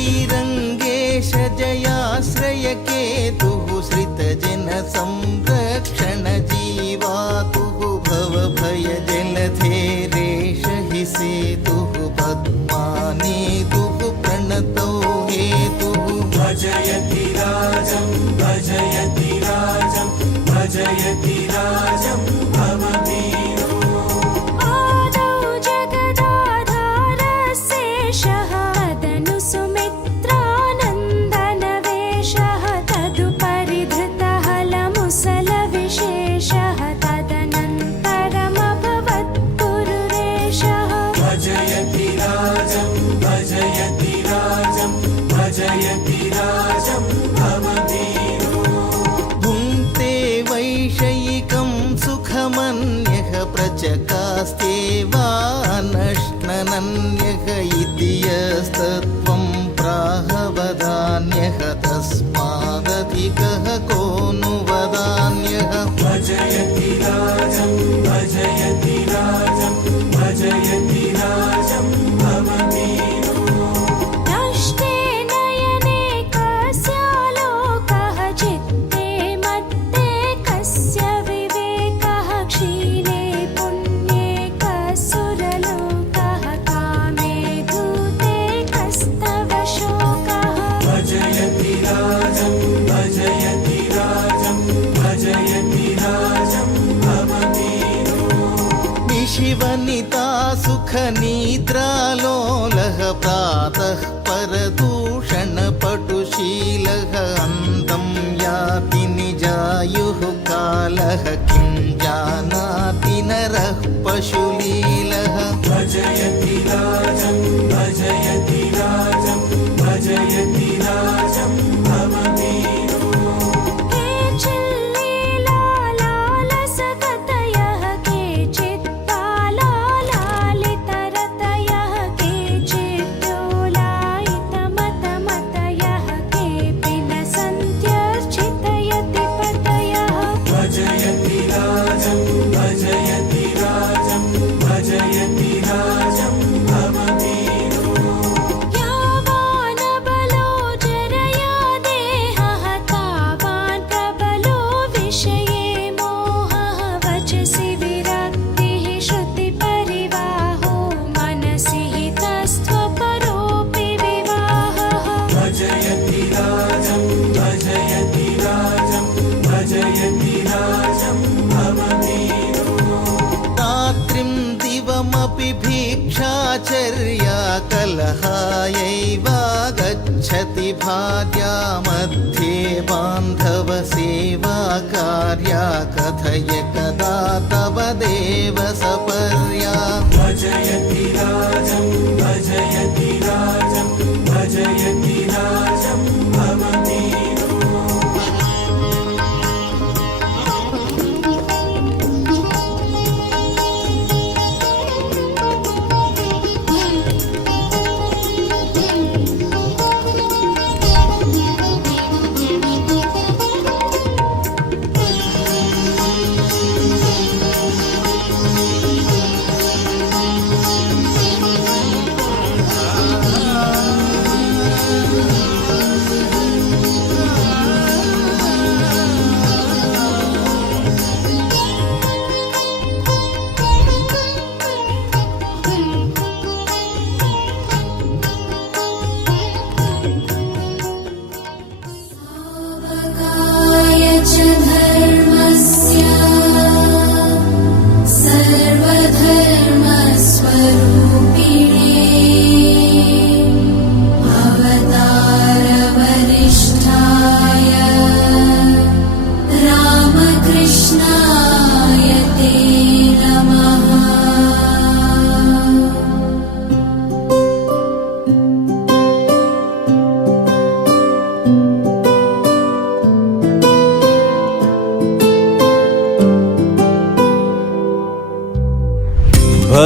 श्रीरङ्गेश जयाश्रयकेतुः श्रितजनसंरक्षण जीवातुः भवभयजलधेरेश हि सेतुः पद्मानेतुः प्रणतौ हेतुः भजयति राजं भजयति राजं भजयति राजं भववीरो आदौ जगदाधारस्येषः तदनु सुमित्रानन्दनवेशः तदुपरि धृतहलमुसलविशेषः तदनन्तरमभवत्पुरुरेशः भजयति राजं भजयति राजं भजयति राजं भववीरो भुङ्क्ते वैषयिकं सुखमन्यः प्रचकास्त्येवानश्ननन्यः इति यस्तत्त्वं प्राहवदान्यः तस्मादधिकः को नु वदान्यः भजयति राजं भजयति राजं भजयति राजं भववीरो नष्टे नयने कस्यालोकः चित्ते मत्ते कस्य विवेकः क्षीणे पुण्ये कसुरलोकः कामे धूते कस्तव शोकः भजयति राजं भजयति राजं भजयति राजं भववीरो निशिवनिता सुखनिद्रालोलः प्रातः परदूषणपटुशीलः अन्तं याति निजायुः कालः किं जानाति नरः पशुलीलः भजयति राजं भजयति राजं भजयति राजं भववीरो केचिल्लीलालालसकतयः केचित्तालालितरतयः केचिद्योलायितमतमतयः केऽपि न सन्त्यर्चितयतिपतयः भजयति राजं भजयति राजं भजयति राजं भववीरो यावानबलो जरया देहः तावान् प्रबलो विषये मोहः वचसि विरक्तिः श्रुतिपरिवाहो मनसि हितस्त्वपरोऽपि विवाहः भजयति राजं भजयति राजं भजयति राजं भववीरो रात्रिं दिवमपि भिक्षाचर्या कलहायैव गच्छति भार्या मध्ये बान्धवसेवा कार्या कथय कदा तव देव सपर्या भजयति राजं भजयति राजं भजयति राजं भववीरो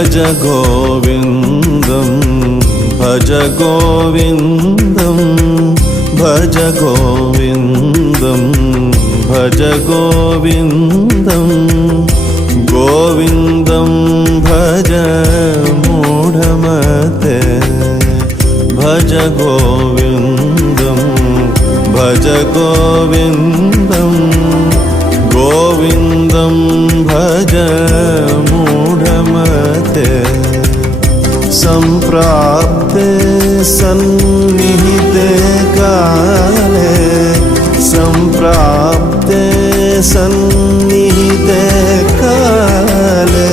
भज गोविन्दं भज गोविन्दं भज गोविन्दं भज गोविन्दं गोविन्दं भज मूढमते भज गोविन्दं भज गोविन्दं गोविन्दं भज मूढमते सम्प्राप्ते सन्निहिते काले सम्प्राप्ते सन्निहिते काले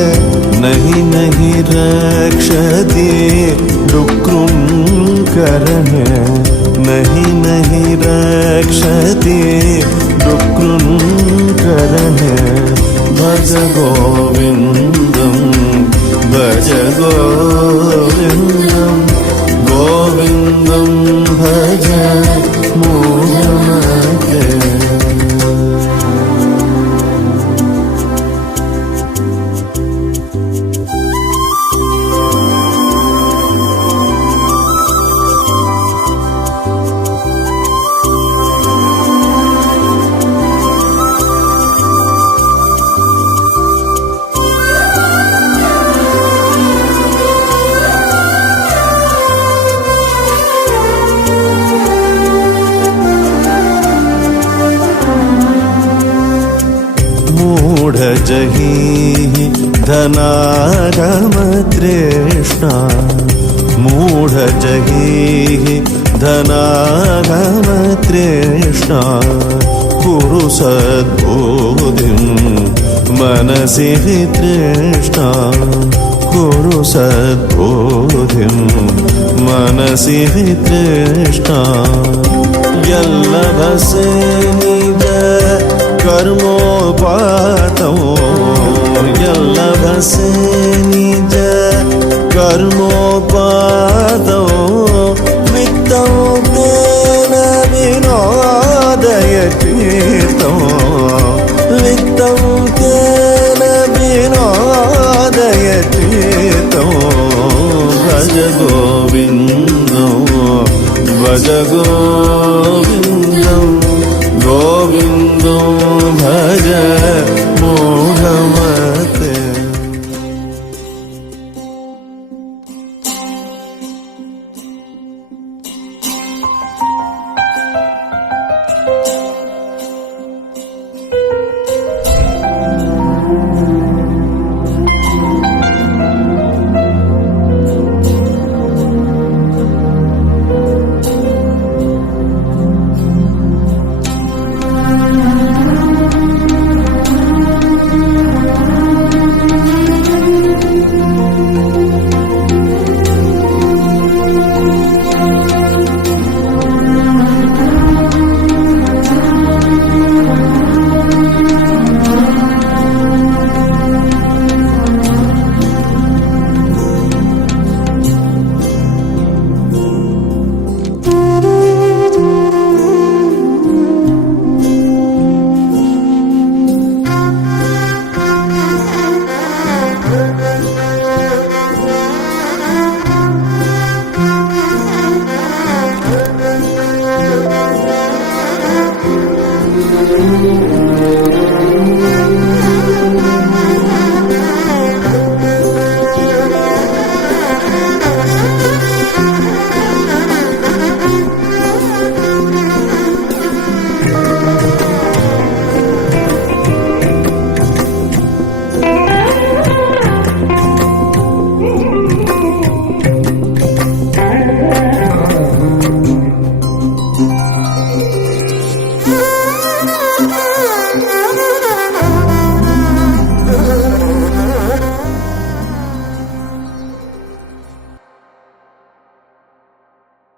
नहि नहि रक्षति डुक्रुङ्करणे नहि नहि रक्षति डुक्रुङ्करणे भज गोविन्दं भज गोविन्दं गोविन्दं भज मूढमते मूढजहि धनागमतृष्णा मूढजहि धनागमतृष्णा कुरु सद्बुद्धिं मनसि वितृष्णा कुरु सद्बुद्धिं मनसि वितृष्णा यल्लभसे निज कर्मोपातौ यल्लभसे निज कर्मोपातौ वित्तौ तेन विनोदयतीर्थौ वित्तौ तेन विनोदयतीर्थौ भज गोविन्दं भज गोविन्दं